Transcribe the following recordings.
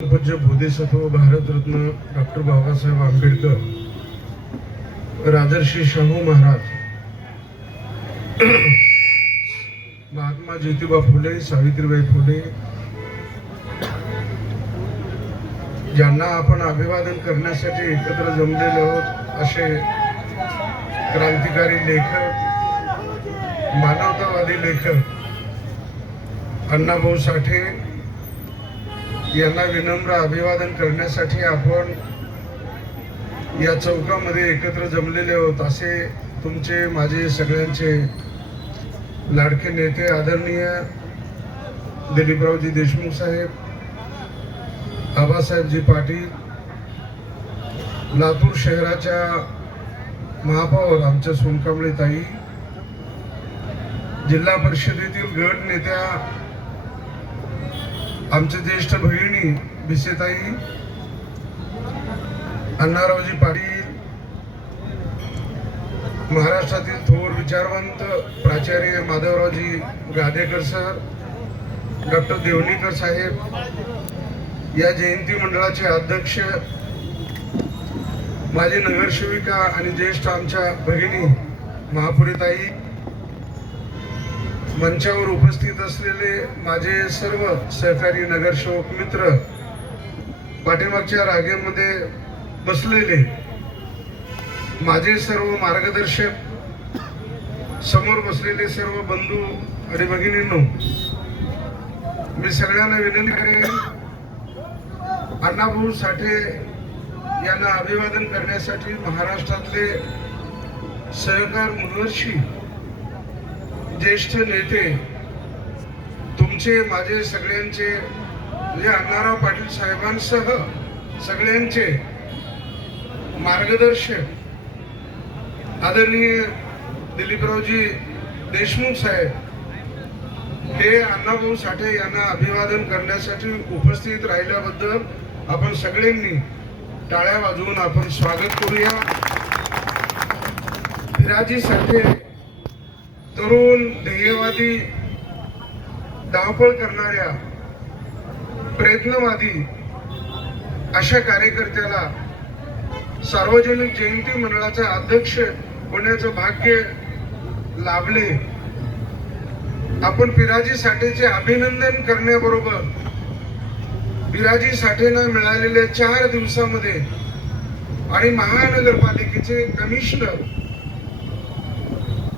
पूज्य बोधिसत्व भारतरत्न डॉक्टर बाबासाहेब आंबेडकर, राजर्षी शाहू महाराज, महात्मा ज्योतिबा फुले, सावित्रीबाई फुले ज्यांना आपण अभिवादन करण्यासाठी एकत्र जमलेले आहोत, असे क्रांतिकारी लेखक, मानवतावादी लेखक अण्णाभाऊ साठे यांना विनम्र अभिवादन करण्यासाठी आपण या चौकामध्ये एकत्र जमलेले आहोत। असे तुमचे माझे सगळ्यांचे लाडके नेते आदरणीय दिलीपरावजी देशमुख साहेब, आबासाहेबजी पाटील, लातूर शहराच्या महापौर आमच्या सोनकांबळे ताई, जिल्हा परिषदेतील गट नेत्या आमचे ज्येष्ठ भगिनी भिसेताई, अण्णारावजी पाटील, महाराष्ट्रातील थोर विचारवंत प्राचार्य माधवरावजी गादेकर सर, डॉक्टर देवणीकर साहेब, या जयंती मंडळाचे अध्यक्ष, माझी नगरसेविका आणि ज्येष्ठ आमच्या भगिनी महापुरीताई, मंचावर उपस्थित असलेले माझे सर्व सहकारी नगरसेवक मित्र, पाठीमागच्या रागेमध्ये बसलेले माझे सर्व मार्गदर्शक, समोर बसलेले सर्व बंधू आणि भगिनींनो, मी सगळ्यांना विनंती करेन, अण्णाभाऊ साठे यांना अभिवादन करण्यासाठी महाराष्ट्रातले सहकार मुनवर्षी ज्येष्ठ नेते, तुमचे माझे सगळ्यांचे म्हणजे अण्णाराव पाटील साहेबांसह सगळ्यांचे मार्गदर्शक आदरणीय दिलीपरावजी देशमुख साहेब हे अण्णाभाऊ साठे यांना अभिवादन करण्यासाठी उपस्थित राहिल्याबद्दल आपण सगळ्यांनी टाळ्या वाजवून आपण स्वागत करूया। फिराजी साठे तरुण, ध्येयवादी, धावपळ करणाऱ्या, प्रयत्नवादी अशा कार्यकर्त्याला सार्वजनिक जयंती मंडळाचा अध्यक्ष होण्याचं भाग्य लाभले। आपण पिराजी साठेचे अभिनंदन करण्याबरोबर पिराजी साठेंना मिळालेल्या 4 दिवसामध्ये आणि महानगरपालिकेचे कमिशनर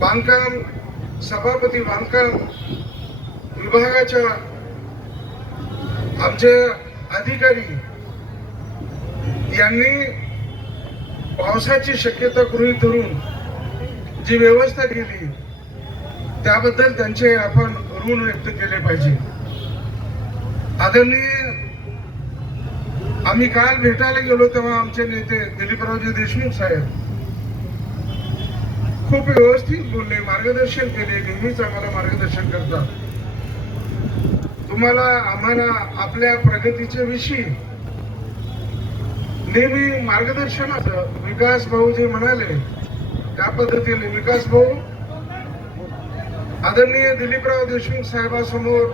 बांधकाम, सभापती बांधकाम विभागाच्या आमचे अधिकारी यांनी पावसाची शक्यता गृहीत धरून जी व्यवस्था केली त्याबद्दल त्यांचे आपण ऋण व्यक्त केले पाहिजे। आदरणीय, आम्ही काल भेटायला गेलो तेव्हा आमचे नेते दिलीपरावजी देशमुख साहेब खूप व्यवस्थित बोलले, मार्गदर्शन केले, नेहमीच आम्हाला मार्गदर्शन करतात। तुम्हाला आम्हाला आपल्या प्रगतीच्या विषयी नेहमी मार्गदर्शन असतं। विकास भाऊ जे म्हणाले त्या पद्धतीने विकास भाऊ आदरणीय दिलीपराव देशमुख साहेबांसमोर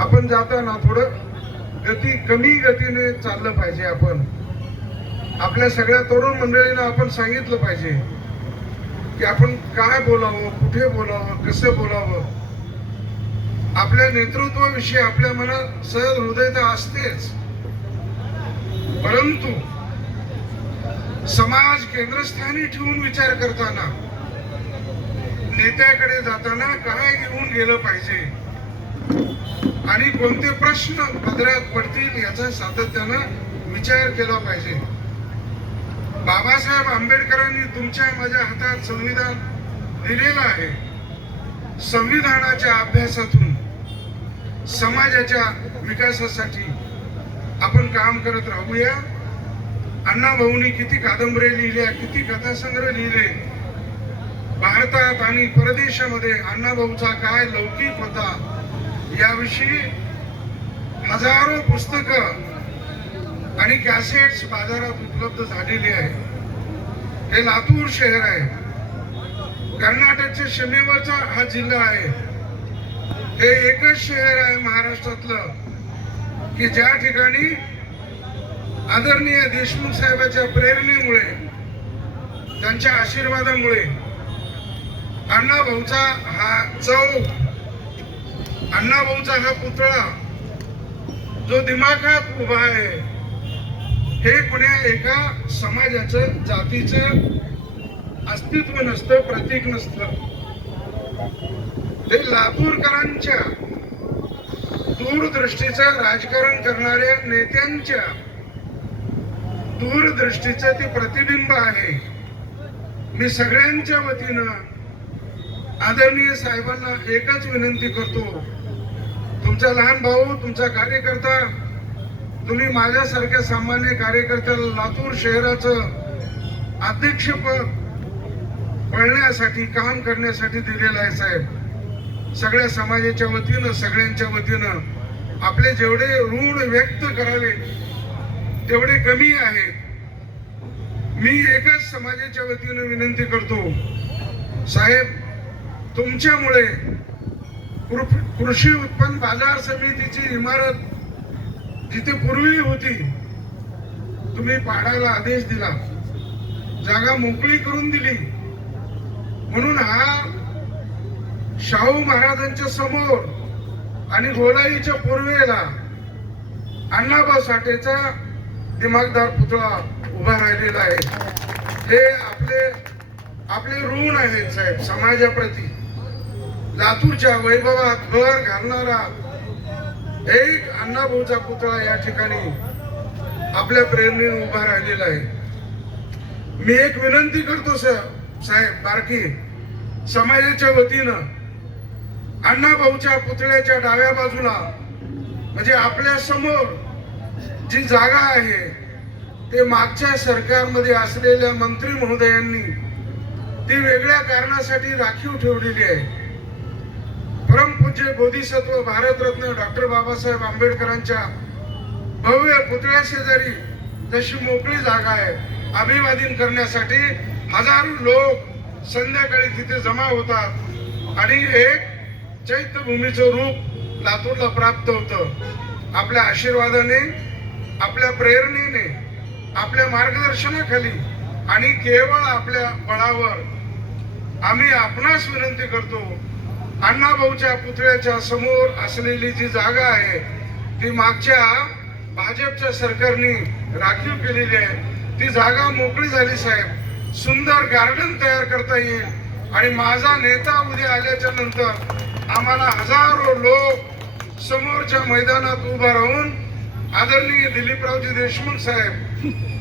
आपण जाताना थोडं कमी गतीने चाललं पाहिजे। आपण आपल्या सगळ्या तरुण मंडळींना आपण सांगितलं पाहिजे की आपण काय बोलावं, कुठे बोलावं, कसं बोलावं। आपल्या नेतृत्वाविषयी आपल्या मनात सहज हृदयता असतेच, परंतु समाज केंद्रस्थानी ठेवून विचार करताना, नेत्याकडे जाताना काय घेऊन गेलं पाहिजे आणि कोणते प्रश्न पदरात पडतील याचा सातत्यानं विचार केला पाहिजे। बाबासाहेब आंबेडकरांनी तुमच्या माझ्या हातात संविधान दिलेलं आहे। संविधानाच्या अभ्यासातून समाजाच्या विकासासाठी आपण काम करत राहूया। अण्णाभाऊंनी किती कादंबऱ्या लिहिल्या, किती कथासंग्रह लिहिले, भारतात आणि परदेशामध्ये अण्णाभाऊचा काय लौकिक होता याविषयी हजारो पुस्तकं आणि कॅसेट्स बाजारात उपलब्ध झालेली आहे। हे लातूर शहर आहे, कर्नाटकच्या सीमेवरचा हा जिल्हा आहे, हे एकच शहर आहे महाराष्ट्रातलं की ज्या ठिकाणी आदरणीय देशमुख साहेबांच्या प्रेरणेमुळे, त्यांच्या आशीर्वादामुळे अण्णाभाऊचा हा चौक, अण्णाभाऊचा हा पुतळा जो दिमाखात उभा आहे, हे कुण्या एका समाजाचं, जातीचं अस्तित्व नसतं, प्रतीक नसतं. ते लातूरकरांच्या दूरदृष्टीचं राजकारण करणाऱ्या नेत्यांच्या दूरदृष्टीचं ते प्रतिबिंब आहे. मी सगळ्यांच्या वतीनं आदरणीय साहेबांना एकच विनंती करतो, तुमचा लहान भाऊ, तुमचा कार्यकर्ता, तुम्ही माझ्यासारख्या सामान्य कार्यकर्त्याला लातूर शहराचं अध्यक्षपद पळण्यासाठी, काम करण्यासाठी दिलेलं आहे. साहेब, सगळ्या समाजाच्या वतीनं, सगळ्यांच्या वतीनं आपले जेवढे ऋण व्यक्त करावे तेवढे कमी आहे. मी एकच समाजाच्या वतीनं विनंती करतो, साहेब, तुमच्यामुळे कृषी उत्पन्न बाजार समितीची इमारत जिथे पूर्वी होती, तुम्ही पाडायला आदेश दिला, जागा मोकळी करून दिली. म्हणून हा शाहू महाराजांच्या समोर आणि गोलाईच्या पूर्वेला अण्णाभाऊ साठेचा दिमागदार पुतळा उभा राहिलेला आहे. हे आपले ऋण आहेत साहेब समाजाप्रती. लातूरच्या वैभवात भर घालणारा एक अण्णाभाऊचा पुतळा या ठिकाणी आपल्या प्रेरणेने उभा राहिलेला आहे. मी एक विनंती करतो साहेब, बारकी समाजाच्या वतीनं अण्णाभाऊच्या पुतळ्याच्या डाव्या बाजूला, म्हणजे आपल्या समोर जी जागा आहे, ते मागच्या सरकारमध्ये असलेल्या मंत्री महोदयांनी ती वेगळ्या कारणासाठी राखीव ठेवलेली आहे. परमपूज्य बोधिसत्व भारतरत्न डॉक्टर बाबासाहेब आंबेडकरांच्या भव्य पुतळ्या शेजारी जशी मोकळी जागा आहे, अभिवादन करण्यासाठी हजारो लोक संध्याकाळी तिथे जमा होतात आणि एक चैत्यभूमीचं रूप लातूरला प्राप्त होतं. आपल्या आशीर्वादाने, आपल्या प्रेरणेने, आपल्या मार्गदर्शनाखाली आणि केवळ आपल्या बळावर आम्ही आपणास विनंती करतो, अण्णाभाऊच्या पुतळ्याच्या समोर असलेली जी जागा आहे ती मागच्या भाजपच्या सरकारने राखीव केलेली आहे. ती जागा मोकळी झाली साहेब, सुंदर गार्डन तयार करता येईल आणि माझा नेता उद्या आल्याच्या नंतर आम्हाला हजारो लोक समोरच्या मैदानात उभा राहून आदरणीय दिलीपरावजी देशमुख साहेब,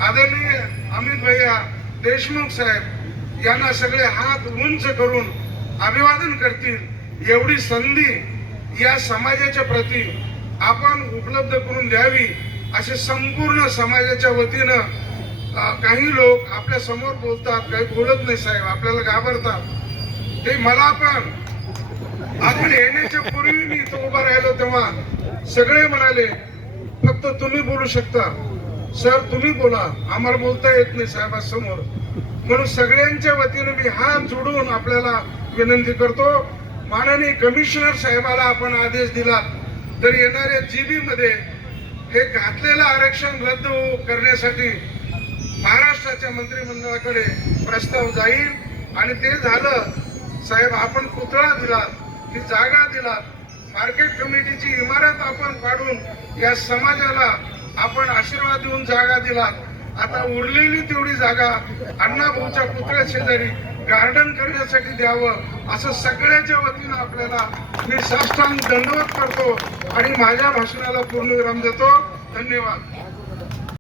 आदरणीय अमित भैया देशमुख साहेब यांना सगळे हात उंच करून अभिवादन करतील. एवढी संधी या समाजाच्या प्रती आपण उपलब्ध करून द्यावी असे संपूर्ण समाजाच्या वतीनं काही लोक आपल्या समोर बोलतात, काही बोलत नाही साहेब, आपल्याला घाबरतात. ते मला पण आपण येण्याच्या पूर्वी मी इथं उभा राहिलो तेव्हा सगळे म्हणाले फक्त तुम्ही बोलू शकता सर, तुम्ही बोला, आम्हाला बोलता येत नाही साहेबांसमोर. म्हणून सगळ्यांच्या वतीनं मी हात जोडून आपल्याला विनंती करतो, माननीय कमिशनर साहेबाला आपण आदेश दिला तर येणाऱ्या जीबी मध्ये हे घातलेलं आरक्षण रद्द करण्यासाठी महाराष्ट्राच्या मंत्रिमंडळाकडे प्रस्ताव जाईल आणि ते झालं साहेब, आपण पुतळा दिलात, ही जागा दिलात, मार्केट कमिटीची इमारत आपण पाडून या समाजाला आपण आशीर्वाद देऊन जागा दिलात. आता उरलेली तेवढी जागा अण्णाभाऊच्या पुतळ्या शेजारी गार्डन करण्यासाठी द्यावं असं सगळ्याच्या वतीनं आपल्याला मी साष्टांग दंडवत करतो आणि माझ्या भाषणाला पूर्णविराम देतो. धन्यवाद.